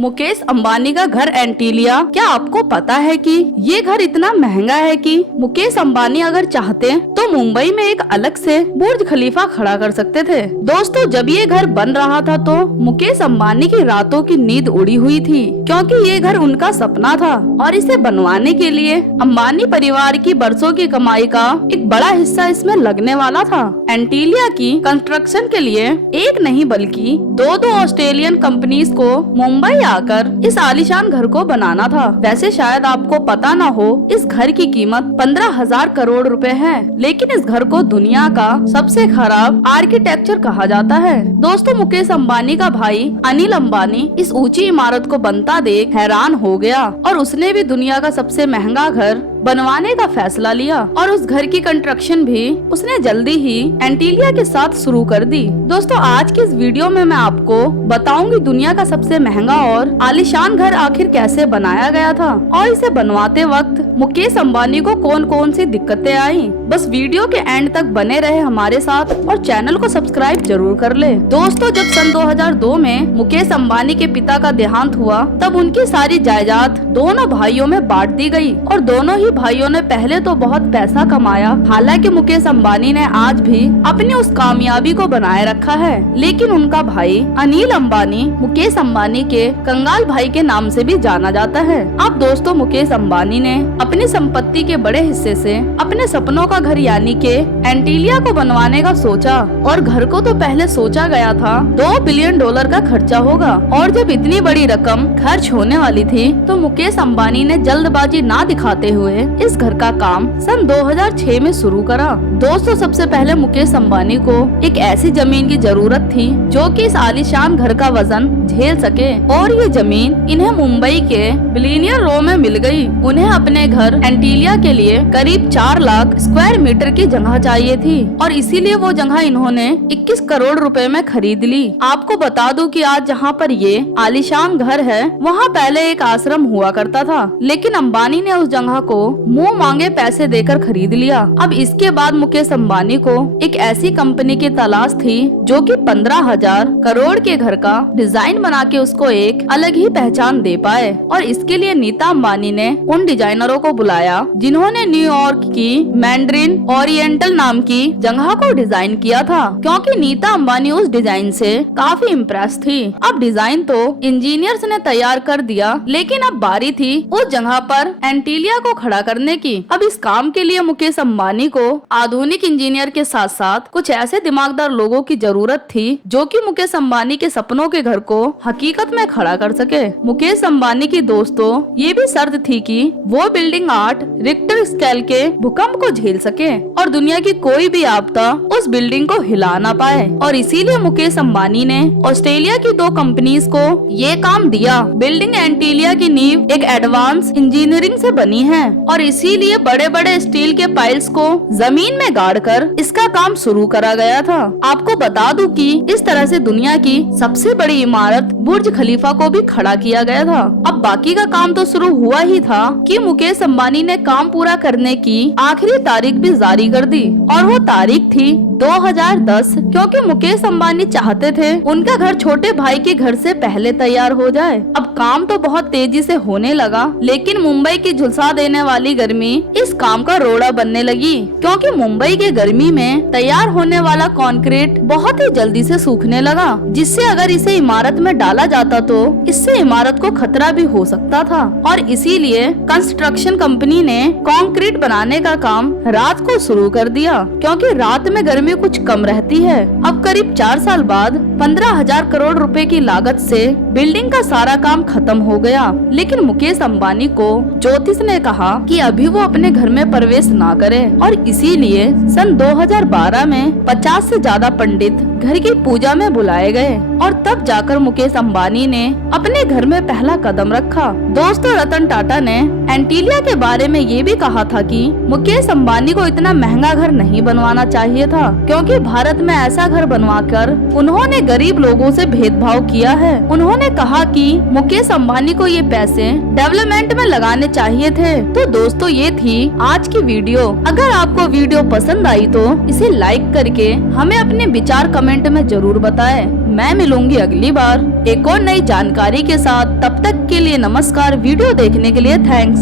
मुकेश अंबानी का घर एंटीलिया। क्या आपको पता है कि ये घर इतना महंगा है कि मुकेश अंबानी अगर चाहते तो मुंबई में एक अलग से बुर्ज खलीफा खड़ा कर सकते थे। दोस्तों, जब ये घर बन रहा था तो मुकेश अंबानी की रातों की नींद उड़ी हुई थी, क्योंकि ये घर उनका सपना था और इसे बनवाने के लिए अंबानी परिवार की बरसों की कमाई का एक बड़ा हिस्सा इसमें लगने वाला था। एंटीलिया की कंस्ट्रक्शन के लिए एक नहीं बल्कि दो ऑस्ट्रेलियन कंपनीज को मुंबई आकर इस आलीशान घर को बनाना था। वैसे शायद आपको पता न हो, इस घर की कीमत 15,000 करोड़ रुपए है, लेकिन इस घर को दुनिया का सबसे खराब आर्किटेक्चर कहा जाता है। दोस्तों, मुकेश अंबानी का भाई अनिल अंबानी इस ऊंची इमारत को बनता देख हैरान हो गया और उसने भी दुनिया का सबसे महंगा घर बनवाने का फैसला लिया और उस घर की कंस्ट्रक्शन भी उसने जल्दी ही एंटीलिया के साथ शुरू कर दी। दोस्तों, आज की इस वीडियो में मैं आपको बताऊंगी दुनिया का सबसे महंगा और आलीशान घर आखिर कैसे बनाया गया था और इसे बनवाते वक्त मुकेश अंबानी को कौन कौन सी दिक्कतें आई। बस वीडियो के एंड तक बने रहे हमारे साथ और चैनल को सब्सक्राइब जरूर कर ले। दोस्तों, जब सन 2002 में मुकेश अंबानी के पिता का देहांत हुआ, तब उनकी सारी जायदाद दोनों भाइयों में बांट दी गई और दोनों ही भाइयों ने पहले तो बहुत पैसा कमाया। हालांकि मुकेश अंबानी ने आज भी अपनी उस कामयाबी को बनाए रखा है, लेकिन उनका भाई अनिल अंबानी मुकेश अंबानी के कंगाल भाई के नाम से भी जाना जाता है। अब दोस्तों, मुकेश अंबानी ने अपनी संपत्ति के बड़े हिस्से से अपने सपनों का घर यानी के एंटीलिया को बनवाने का सोचा और घर को तो पहले सोचा गया था $2 बिलियन का खर्चा होगा और जब इतनी बड़ी रकम खर्च होने वाली थी तो मुकेश अंबानी ने जल्दबाजी ना दिखाते हुए इस घर का काम सन 2006 में शुरू करा। दोस्तों, सबसे पहले मुकेश अंबानी को एक ऐसी जमीन की जरूरत थी जो कि इस आलीशान घर का वजन झेल सके और ये जमीन इन्हें मुंबई के बिलियनियर रो में मिल गई। उन्हें अपने घर एंटीलिया के लिए करीब 4 लाख स्क्वायर मीटर की जगह चाहिए थी और इसीलिए वो जगह इन्होंने 21 करोड़ रुपए में खरीद ली। आपको बता दूं कि आज जहाँ पर ये आलीशान घर है, वहाँ पहले एक आश्रम हुआ करता था, लेकिन अंबानी ने उस जगह को मुंह मांगे पैसे देकर खरीद लिया। अब इसके बाद मुकेश अंबानी को एक ऐसी कंपनी की तलाश थी जो कि 15,000 करोड़ के घर का डिजाइन बना के उसको एक अलग ही पहचान दे पाए और इसके लिए नीता अंबानी ने उन डिजाइनरों को बुलाया जिन्होंने न्यूयॉर्क की मैंड्रिन ओरिएंटल नाम की जगह को डिजाइन किया था, क्योंकि नीता अंबानी उस डिजाइन से काफी इम्प्रेस थी। अब डिजाइन तो इंजीनियर्स ने तैयार कर दिया, लेकिन अब बारी थी उस जगह पर एंटीलिया को खड़ा करने की। अब इस काम के लिए मुकेश अंबानी को आधुनिक इंजीनियर के साथ साथ कुछ ऐसे दिमागदार लोगों की जरूरत थी जो कि मुकेश अंबानी के सपनों के घर को हकीकत में खड़ा कर सके। मुकेश अंबानी की दोस्तों ये भी शर्त थी कि वो बिल्डिंग 8 रिक्टर स्केल के भूकंप को झेल सके और दुनिया की कोई भी आपदा उस बिल्डिंग को हिला ना पाए और इसीलिए मुकेश अंबानी ने ऑस्ट्रेलिया की 2 कंपनीज को ये काम दिया। बिल्डिंग एंटीलिया की नींव एक एडवांस इंजीनियरिंग से बनी है और इसीलिए बड़े बड़े स्टील के पाइल्स को जमीन में गाड़कर इसका काम शुरू करा गया था। आपको बता दूं कि इस तरह से दुनिया की सबसे बड़ी इमारत बुर्ज खलीफा को भी खड़ा किया गया था। अब बाकी का काम तो शुरू हुआ ही था कि मुकेश अंबानी ने काम पूरा करने की आखिरी तारीख भी जारी कर दी और वो तारीख थी 2010, क्योंकि मुकेश अंबानी चाहते थे उनका घर छोटे भाई के घर से पहले तैयार हो जाए। अब काम तो बहुत तेजी से होने लगा, लेकिन मुंबई की झुलसा देने वाली गर्मी इस काम का रोड़ा बनने लगी, क्योंकि मुंबई के गर्मी में तैयार होने वाला कंक्रीट बहुत ही जल्दी से सूखने लगा, जिससे अगर इसे इमारत में डाला जाता तो इससे इमारत को खतरा भी हो सकता था और इसीलिए कंस्ट्रक्शन कंपनी ने कंक्रीट बनाने का काम रात को शुरू कर दिया, क्योंकि रात में गर्मी कुछ कम रहती है। अब करीब 4 साल बाद 15,000 करोड़ रुपए की लागत से बिल्डिंग का सारा काम खत्म हो गया, लेकिन मुकेश अंबानी को ज्योतिष ने कहा कि अभी वो अपने घर में प्रवेश ना करे और इसीलिए सन 2012 में 50 से ज्यादा पंडित घर की पूजा में बुलाए गए और तब जाकर मुकेश अंबानी ने अपने घर में पहला कदम रखा। दोस्तों, रतन टाटा ने एंटीलिया के बारे में ये भी कहा था कि मुकेश अंबानी को इतना महंगा घर नहीं बनवाना चाहिए था, क्योंकि भारत में ऐसा घर बनवाकर उन्होंने गरीब लोगों से भेदभाव किया है। उन्होंने कहा कि मुकेश अंबानी को ये पैसे डेवलपमेंट में लगाने चाहिए थे। तो दोस्तों, ये थी आज की वीडियो। अगर आपको वीडियो पसंद आई तो इसे लाइक करके हमें अपने विचार कमेंट में जरूर बताएं। मैं मिलूंगी अगली बार एक और नई जानकारी के साथ। तब तक के लिए नमस्कार। वीडियो देखने के लिए थैंक्स।